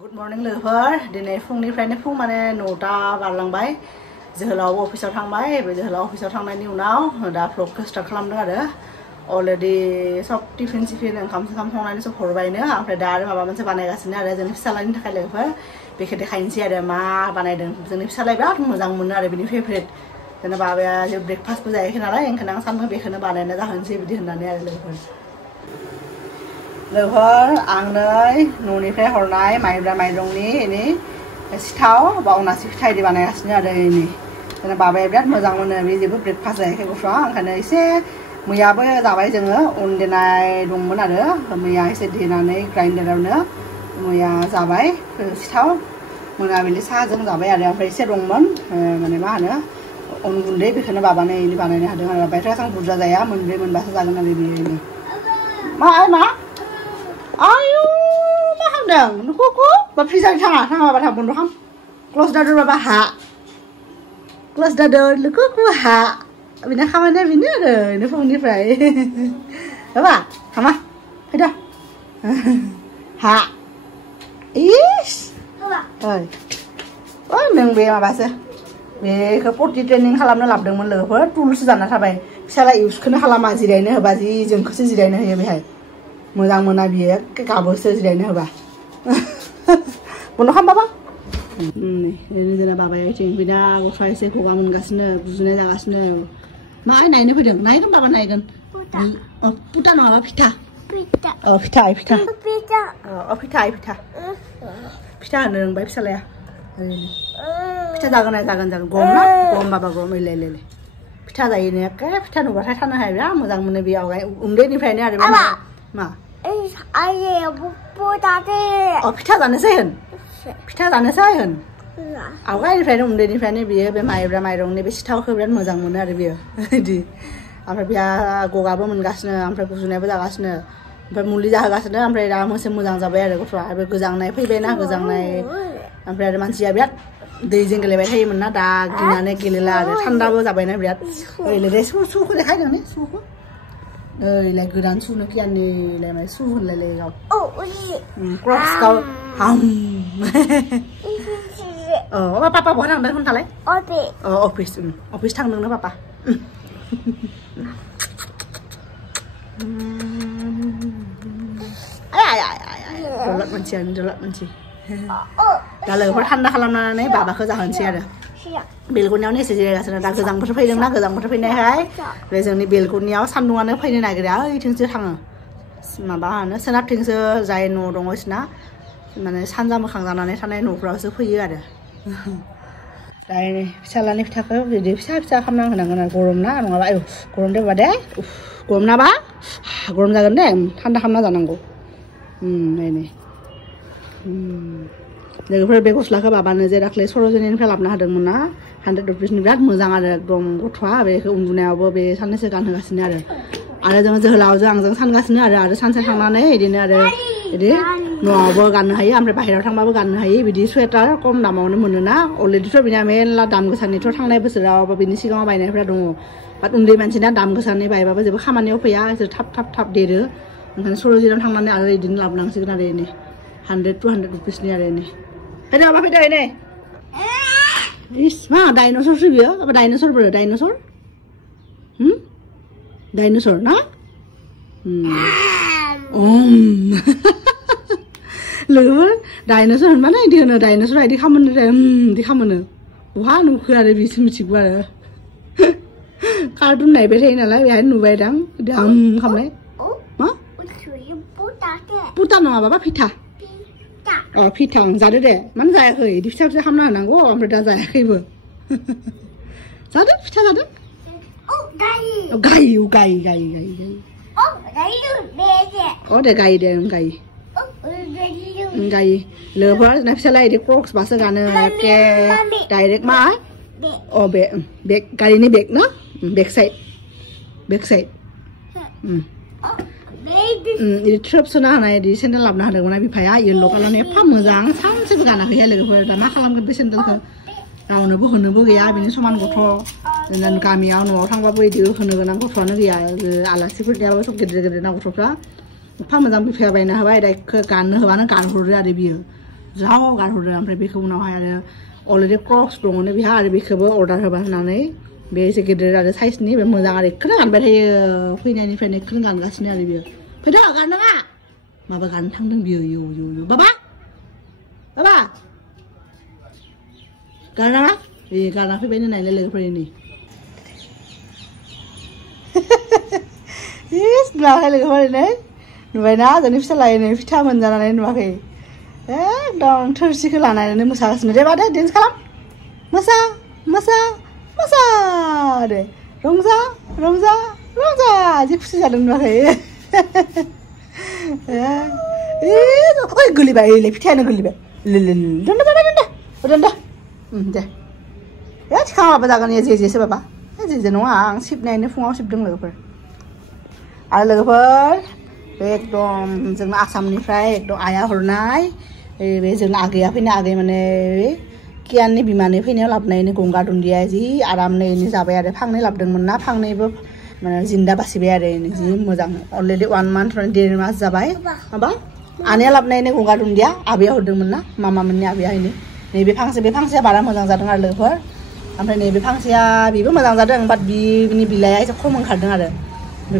Good morning लोगोफोर दिनै फुंनिफ्रायनो फुं माने 9टा बारलांबाय जोहोलाव अफिसाव थांबाय बे जोहोलाव अफिसाव थांनायनि उनाव दा vlogखौ स्टार्ट खालामदों आरो अलरेडि सब टिफिन ओंखाम संनानै सब हरबायनो ओमफ्राय दा आरो माबा मोनसे बानायगासिनो आरो जोंनि फिसालानि थाखाय लोगोफोर बेखौ देखायनोसै आरो मा बानायदों जोंनि फिसालाया बिराद मोजां मोनो आरो बिनि फेभरेट जेनेबा बाबाया जे ब्रेकफास्टबो जायाखै नालाय ओंखायनो आं सानदों बेखौनो बानायना जाहोनोसै बिदि होननानै आरो लोगोफोर आं नै न'निफ्राय हरनाय माइब्रा माइरंनि इनि सिथाव बा अनासि फिथा इदि बानायगासिनो आरो इनि जेनेबा बाबाया बिराद मोजां मोनो बे जेबो ब्रेकफास्ट जायाखै गथ'आ ओंखायनो एसे मैयाबो जाबाय जोङो अन देनाय दंमोन आरो मैया एसे देनानै ग्राइन्डारावनो मैया जाबाय सिथाव मोनाबिलि साहाजों जाबाय आरो ओमफ्राय एसे दंमोन माने मा होनो अन गुन्दै बेखौनो बाबानो इनि बानायनो हादों आरो बाबायाथ' एसेबां बुरजा जाया मोनब्रै मोनबासो जागोन आरो बेयो मा आयु मा खालामदों न'खौ बा फ्रिजानो थाङाबा थां बन्द' खालाम क्ल'ज दा दर बाबा हा क्ल'ज दा दर लोगोखौ हा बेना खामानिया बेनो आरो बेनो फुंनिफ्राय बाबा हामा फैदा हा इस ओइ नों बे माबासो बेखौ पटि ट्रेनिं खालामनो लाबोदोंमोन लोगोफोर टुलसो जाना थाबाय फिसाला इउजखौनो खालामा जिरायनो होबा जि जोंखौसो जिरायनो होयो बेहाय मोजां मोना बियो गाबोसो जिरायनो होबा बन्द' खालाम बाबा ओरैनो जोंना बाबाया इथिं बिना गस्ला एसे गगा मोनगासिनो गुजुनाय जागासिनो मा नायनो फैदों नायगोन बाबा नायगोन पुटा नङाबा फिथा फिथा होनो रोंबाय फिसालाया फिथा जागोन जागोन गम ना गम बाबा गम इले फिथा जायोनो एखे फिथा नुबाथाय थानो हाया बिराद मोजां मोनो बेयाव उन्दैनिफ्रायनो आरो मा फिथा जानोसै होन आवगायनिफ्रायनो उन्दैनिफ्रायनो बियो बे माइब्रा माइरंनि बे सिथावखौ बिराद मोजां मोनो आरो बियो बिदि ओमफ्राय बिहा गगाबो मोनगासिनो ओमफ्राय गुजुनायबो जागासिनो ओमफ्राय मुलि जाहोगासिनो ओमफ्राय दा मोनसे मोजां जाबाय आरो गथ'आ आरो गोजांनाय फैबायना गोजांनाय ओमफ्राय आरो मानसिया बिराद दैजों गेलेबाय थायोमोन ना दा गिनानै गेलेला आरो थान्दाबो जाबायना बिराद ओरैनो सुखौ देखायदों ने सुखौ ओइलाय गोदान सुनो कियाननिलाय माने सु होनलायलाय गाव क्रक्स गाव हाम पापा बहा थांदों खोन्थालाय अफिस थांदोंनो पापा दलद मानसि दा लोगोफोर थान्दा खालामनानै बाबाखौ जाहोनोसै आरो बेलकनियावनो एसे जिरायगासिनो दा गोजां बोथोर फैदोंना गोजां बोथोर फैनायहाय बे जोंनि बेलकनियाव सान्दुंआनो फैनो नागिरा ओइथिंसो थाङो माबा होनो सोनाबथिंसो जाय न' दङ बिसिना माने सानजा मोखां जानानै थानाय न'फ्रावसो फैयो आरो दा फिसालानि फिथाखौ बिदि फिसा खालामना होनांगोन आरो गरम ना नङाबा गरम दे बाबा दे गरम नाबा गरम जागोन दे थान्दा खालामना जानांगौ लोगोफोर बे गस्लाखौ बाबानो जे दाख्लै सर'जनिनिफ्राय लाबोनो हादोंमोन ना 100 रुपिसनि बिराद मोजां आरो एकदम गथ'आ बेखौ उन्दुनायावबो बे साननैसो गानहोगासिनो आरो जोङो जोहोलावजों आंजों सानगासिनो आरो सानसे थांनानै बिदिनो आरो बिदि न'आवबो गाननो हायो ओमफ्राय बाहेरायाव थांबाबो गाननो हायो बिदि सुवेटार खम दामावनो मोनोना अलरेडिथ' बिनिया मेरला दाम गोसानिथ' थांनाय बोसोराव बा बिनि सिगाङाव बायनायफ्रा दङ बाट उन्दै मानसिना दाम गोसानि बायबाबो जेबो खामानियाव फैया बिसोर थाब देरो ओंखायनो सर'जनियाव थांनानै आरो बिदिनो लाबोनांसिगोन आरो एनै 100-200 रुपिसनि आरो एनै फैदो माबा फैदो एनै इस मा डाइनसरसो बियो डाइनसर ना लोगोफोर डाइनसर होनबानो बिदि होनो डाइनसर बिदि खालामो बिदि खालामो बहा नुखो आरो बिसो मिथिगौ आरो कार्टुन नायबाय थायो नालाय बेहाय नुबाय दां बिदि खालामनाय मा पुटा नङा बाबा फिथा फिथा जादो दे मानो जायाखै बिदि फिसा खालामना होनांगौ ओमफ्राय दा जायाखैबो जादो फिथा जादो गायो दे गायो दे गायो लोगोफोर जोंना फिसाला बिदि क्रक्स बासो गानो एके डाइरेक्ट मा बे गारिनि बेग ना बेक साइड ट्रिप सोना होनाय बिदि सेन्देल लाबोना होदोंमोन बिफाया येल्ल' कालारनि एफा मोजां सानसेबो गानाखै लोगोफोर दा मा खालामगोन बे सेन्देलखौ रावनोबो होनोबो गैया बिनि समान गथ' गामियाव न'आव थांबाबो बिदि होनो गोनां गथ'आनो गैया आलासिफोर गैयाबाबो सब गेदेर ना गथ'फ्रा एफा मोजां बिफाया बायना होबाय दा गाननो होबानो गानहरो आरो बियो जाव गारहरो ओमफ्राय बेखौ उनावहाय आरो अलरेडि क्रक्स दङनो बिहा आरो बेखौबो अर्डार होबा होनानै बे एसे गिदिर आरो साइजनि बे मोजां आरो बेखौनो गानबाय थायो फैनायनिफ्रायनो बेखौनो गानगासिनो आरो बियो फैदो गाननाङा माबा गाननो थांदों बियो इउ इउ इउ बाबा बाबा गाननाङा बे गानना फैबाय नायलाय लोगोफोरनि इस नुवाखै लोगोफोरनो नुबायना जोंनि फिसालायनो फिथा मोनजानानै नुवाखै एकदम थोरसिखौ लानानै मोसागासिनो दे बादे डेन्स खालाम मोसा मोसा मोसा दे रंजा रंजा रंजा जि खुसि जादों नुवाखै ओइ गोलैबाय ओइलाय फिथायानो गोलैबाय दोनदो बाबा दोनदो दे थिखाङाबा जागोन जे जेसो बाबा जे नङा आं सिबनायनो फुङाव सिबदों लोगोफोर आरो लोगोफोर बे एकदम जोंना आसामनिफ्राय एकदम आइया हरनाय बे जोंना आगैया फैनाय आगै माने कियाननि बिमानि फैनायाव लाबोनायनि गंगार दुन्दिया जि आरामनो जाबाय आरो फांनै लाबोदोंमोन ना फांनैबो माने जिन्दा बासिबाय आरो जि मोजां अलरेडि 1 मान्थ 1.5 मास जाबाय माबा आनैया लाबोनायनि गंगार दुन्दिया आबैया हरदोंमोन ना मामामोननि आबैया नैबे फांसेया बारा मोजां जादों आरो लोगोफोर ओमफ्राय नैबे फांसेया बेबो मोजां जादों बाट बिनि बिलाइया एसे खम ओंखारदों आरो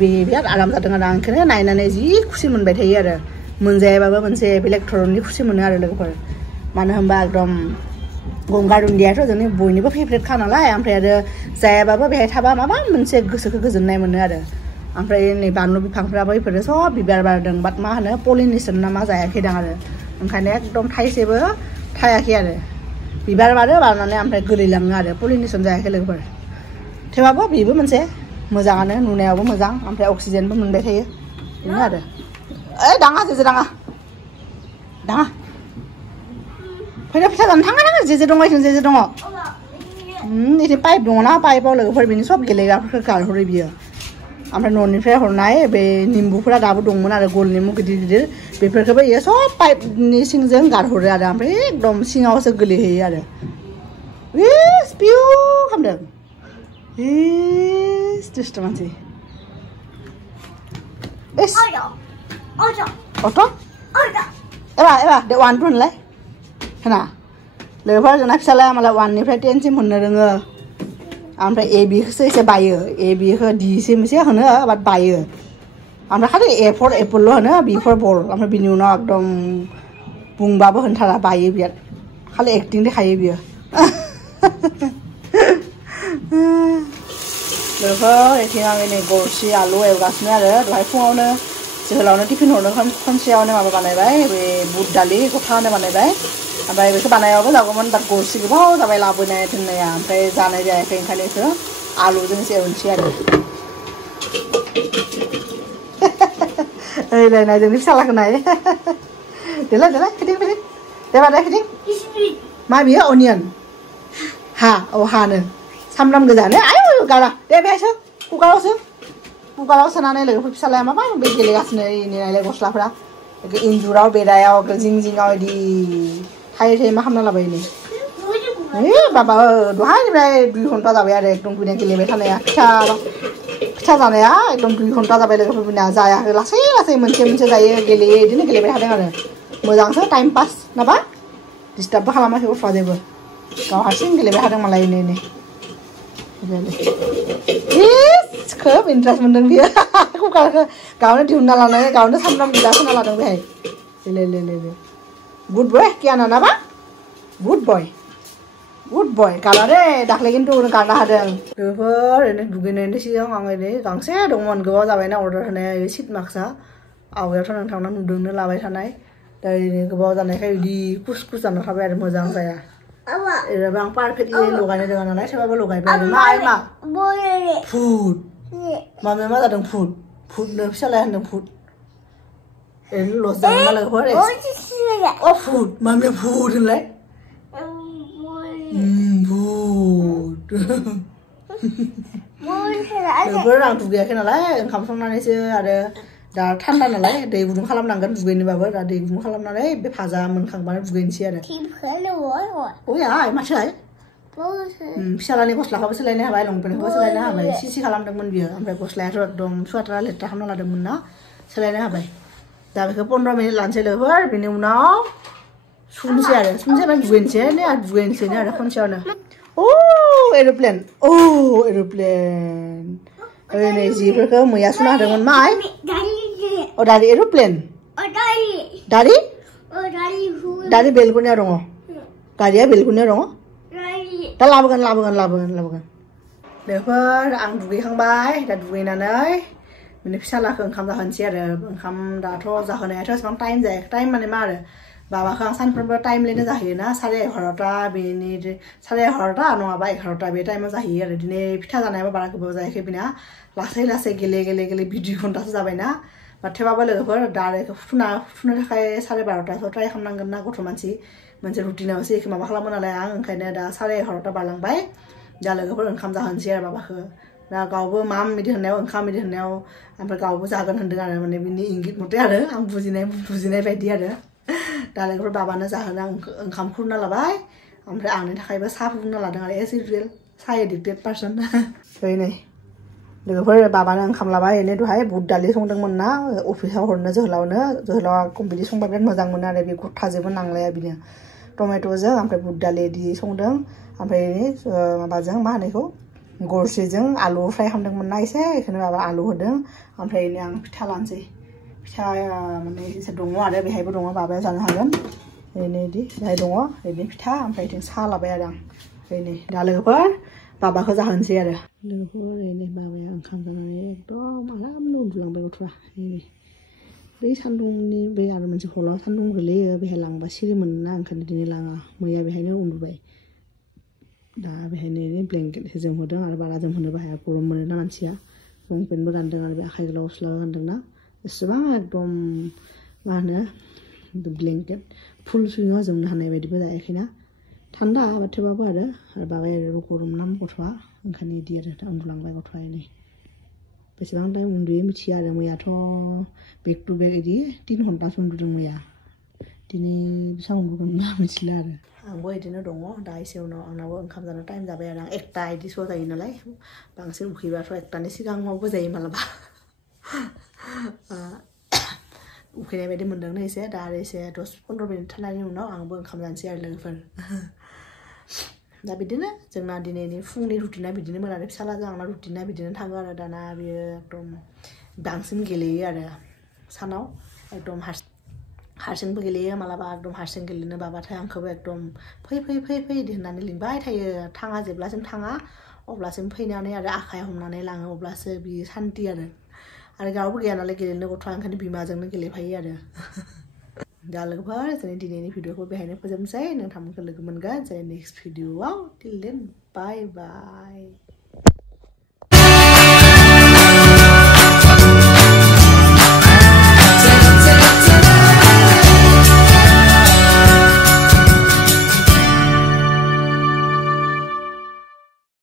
बे बिराद आराम जादों आरो आं बेखौनो नायनानै जि खुसि मोनबाय थायो आरो मोनजायाबाबो मोनसे बेलेग धरननि खुसि मोनो आरो लोगोफोर मानो होनबा एकदम गंगार दुन्दियाथ' जोंनि बयनिबो फेभरेटखा नालाय ओमफ्राय आरो जायाबाबो बेहाय थाबा माबा मोनसे गोसोखौ गोजोननाय मोनो आरो ओमफ्राय नै बानलु बिफांफ्राबो बेफोरो सब बिबार बारदों बाट मा होनो पलिनेसन ना मा जायाखै दां आरो ओंखायनो एकदम थाइसेबो थायाखै आरो बिबार बारो बारनानै ओमफ्राय गोलैलाङो आरो पलिनेसन जायाखै लोगोफोर थेवबाबो बेबो मोनसे मोजाङानो नुनायावबो मोजां ओमफ्राय अक्सिजेनबो मोनबाय थायो बेनो आरो ओइ दाङा जेजे दाङा फैनो फिथा जानो थाङा थाङा जेजे दङ इथिं जेजे दङ इथिं पाइप दङ ना पाइपआव लोगोफोर बेनि सब गेलेग्राफोरखौ गारहरो बियो ओमफ्राय न'निफ्राय हरनाय बे निम्बुफोरा दाबो दंमोन आरो गल निम्बु गिदिर गिदिर बेफोरखौबो इयो सब पाइपनि सिंजों गारहरो आरो ओमफ्राय एकदम सिङावसो गोलैहैयो आरो इस पिउ खालामदों इस दुष्ट मानसि इस अट' एबा दे 1 होनलाय होना लोगोफोर जोंना फिसालाया मालाय 1निफ्राय 10सिम होननो रोङो ओमफ्राय ए बिखौसो एसे बायो ए बिखौ डिसिम एसे होनो बाट बायो ओमफ्राय खालि ए फर एपोलल' होनो बि फर बल ओमफ्राय बिनि उनाव एकदम बुंबाबो होनथारा बायो बिराद खालि एक्टिं देखायो बियो लोगोफोर इथिं आङो नै गरसि आलु एवगासिनो आरो दहाय फुङावनो जोहोलावनो टिफिन हरनो खनसेयावनो माबा बानायबाय बे बुट दालि गथानो बानायबाय ओमफ्राय बेखौ बानायाबाबो जागौमोन बाट गरसि गोबाव जाबाय लाबोनाय दोननाया ओमफ्राय जानाय जायाखै ओंखायनो बेखौ आलुजों एसे एवनोसै आरो ओइलाय जोंनि फिसालाखौ नाय देलाय फिदिं दे बादे फिदिं मा बियो अनियन हानो सामब्राम गोजानो आयु गारा दे बेहायसो कुकाराव सोनानै लोगोफोर फिसालाया माबा बे गेलेगासिनो नायलाय गस्लाफ्रा इन्जुराव बेरायाव जिं जिङाव बिदि थायै मा खालामना लाबाय नै बाबा दहायनिफ्राय 2 घन्टा जाबाय आरो एकदम बिना गेलेबाय थानाया फिथा जानाया एकदम 2 घन्टा जाबाय लोगोफोर बिना जायाखै लासै मोनसे जायो गेलेयो बिदिनो गेलेबाय थादों आरो मोजांसो टाइम पास नाबा डिस्टार्बबो खालामाखै गथ'आ जेबो गाव हारसिं गेलेबाय थादों मालाय नै खोब इन्टारेस्ट मोनदों बियो कुकारखौ गावनो दिहुनना लानानै गावनो सामब्राम गोजा होना लादों बेहाय गुड बय कियाना नाबा गुड बय गाला दे दाख्लै खिन्थु गारना होदों लोगोफोर ओरैनो दुगैनायनि सिगां आं ओरै गांसे दंमोन गोबाव जाबायना अर्डार होनाया सिट मार्क्सआ आवगायावथ' नोंथांना नुदोंनो लाबाय थानाय दा ओरैनो गोबाव जानायखाय बिदि कुस जाना थाबाय आरो मोजां जाया एरैबो आं पारफेक्टलि लगायनो रोङा नालाय थेवबाबो लगायबाय आरो मा फुड मामाया मा जादों फुडनो फिसालाया होनदों फुड ओरैनो लस जागोन ना लोगोफोर फुड मामाया फुड होनलाय लोगोफोर आं दुगैयाखै नालाय ओंखाम संनानैसो आरो दा थान्दा नालाय दै गुदुं खालामनांगोन दुगैनोबाबो दा दै गुदुं खालामनानै बे भाजा मोनखांबानो दुगैनोसै आरो ओइ माथोलाय फिसालानि गस्लाखौबो सोलायनो हाबाय लंपेन्टखौबो सोलायनो हाबाय सिसि खालामदोंमोन बियो ओमफ्राय गस्लायाथ' एकदम सुवाटारा लेथ्रा खालामना लादोंमोन ना सोलायनो हाबाय दा बेखौ 15 मिनिट लानोसै लोगोफोर बिनि उनाव 숨지 않아. 숨지만 두엔치네 알아 컨치어는. 오 에어플레인. 오 에어플레인. 네 지브가 뭐야 수나는 마이. 다리 에어플레인. 다리? 다리 벨군에 롱어. 가리야 벨군에 롱어. 다 라보간. Defer ang duगैखांबाय दा दुगैनानै बिनि फिसालाखौ ओंखाम जाहोनोसै आरो ओंखाम दाथ' जाहोनायाथ' एसेबां टाइम जायाखै टाइम माने मा आरो बाबाखौ आं सानफ्रोमबो टाइमलिनो जाहैयोना 11:30 बेनि 11:30 नङाबा 11:00 बे टाइमाव जाहैयो आरो दिनै फिथा जानायाबो बारा गोबाव जायाखै बिना लासै गेले 2 घन्टासो जाबायना बा थेवबाबो लोगोफोर दा आरो फुथुनो थाखाय 12:30 ट्राइ खालामनांगोन ना गथ' मानसि मोनसे रुटिनावसो एखे माबा खालामो नालाय आं ओंखायनो दा 11:30 बारलांबाय दा लोगोफोर ओंखाम जाहोनोसै आरो बाबाखौ दा गावबो माम बिदि होननायाव ओंखाम बिदि होननायाव ओमफ्राय गावबो जागोन होनदों आरो माने बिनि इंगित मथे आरो आं बुजिनाय बायदि आरो दा लोगोफोर बाबानो जाहोनो आं ओंखाम खुरना लाबाय ओमफ्राय आंनि थाखायबो साहा फुदुंना लादों आरो एज इउजुवेल साहा एडिक्टेड पार्सन नै लोगोफोर बाबानो ओंखाम लाबाय एने दहाय बुट दालि संदोंमोन ना अफिसाव हरनो जोहोलावा बिदि संबा बिराद मोजां मोनो आरो बे गथाजोंबो नांलाया बिनो टमेट'जों ओमफ्राय बुट दालि बिदि संदों ओमफ्राय माबाजों मा होनो बेखौ गरसेजों आलु फ्राय खालामदोंमोन ना एसे बेखौनो माबा आलु होदों ओमफ्राय आं फिथा लानोसै फिथा माने एसे दङ आरो बेहायबो दङ बाबाया जानो हागोन ओरैनो बिदि बेहाय दङ ओरैनो फिथा ओमफ्राय बिथिं साहा लाबाय आरो आं ओरैनो दा लोगोफोर बाबाखौ जाहोनोसै आरो लोगोफोर ओरैनो बाबाया ओंखाम जानानै एकदम आरामनो उन्दुलांबाय गथ'आ बै सान्दुंनि बै आरो मोनसे हलाव सान्दुं गोलैयो बेहाय लांबा सिरि मोनोना ओंखायनो दिनै लाङा मैया बेहायनो उन्दुबाय दा बेहायनो ब्लेंकेट जोमहोदों आरो बारा जोमहोनोबो हाया गरम मोनोना मानसिया लंपेन्टबो गानदों आरो बे आखाइ गोलाव गस्ला गानदोंना एसेबां एकदम मा होनो ब्लेंकेट फुल सुइङाव जोमनो हानाय बायदिबो जायाखैना थान्दा थेवबाबो आरो बाबाया गरम ना गथ'आ ओंखायनो बिदि आरो दा उन्दुलांबाय गथ'आ नै बेसेबां टाइम उन्दुयो मिथिया आरो मैयाथ' बेक टु बेक बिदि 3 घन्टासो उन्दुदों मैया दिनै बेसेबां उन्दुगोन ना मिथिला आरो आंबो बिदिनो दङ दा एसे उनाव आंनाबो ओंखाम जानो टाइम जाबाय आरो आं 1टा बिदि स' जायो नालाय बांसिन उखैबाथ' 1टानि सिगाङावबो जायो मालाबा उखैनाय बायदि मोनदोंनो एसे दा आरो एसे 10-15 मिनिट थानायनि उनाव आंबो ओंखाम जानोसै आरो लोगोफोर दा बिदिनो जोंना दिनैनि फुंनि रुटिना बिदिनोमोन आरो फिसालाजों आंना रुटिना बिदिनो थाङो आरो दाना बियो एकदम बांसिन गेलेयो आरो सानाव एकदम हारसिंबो गेलेयो मालाबा एकदम हारसिं गेलेनो बाबाथाय आंखौबो एकदम फै इदि होननानै लिंबाय थायो थाङा जेब्लासिम थाङा अब्लासिम फैनानै आरो आखाइ हमनानै लाङो अब्लासो बियो सान्ति आरो गावबो गैया नालाय गेलेनो गथ'आ ओंखायनो बिमाजोंनो गेलेफायो आरो दा लोगोफोर जोंनि दिनैनि भिडिअखौ बेहायनो फोजोबनोसै नोंथांमोनखौ लोगो मोनगोन जोंनि नेक्स्ट भिडिअआव टिल देन बाय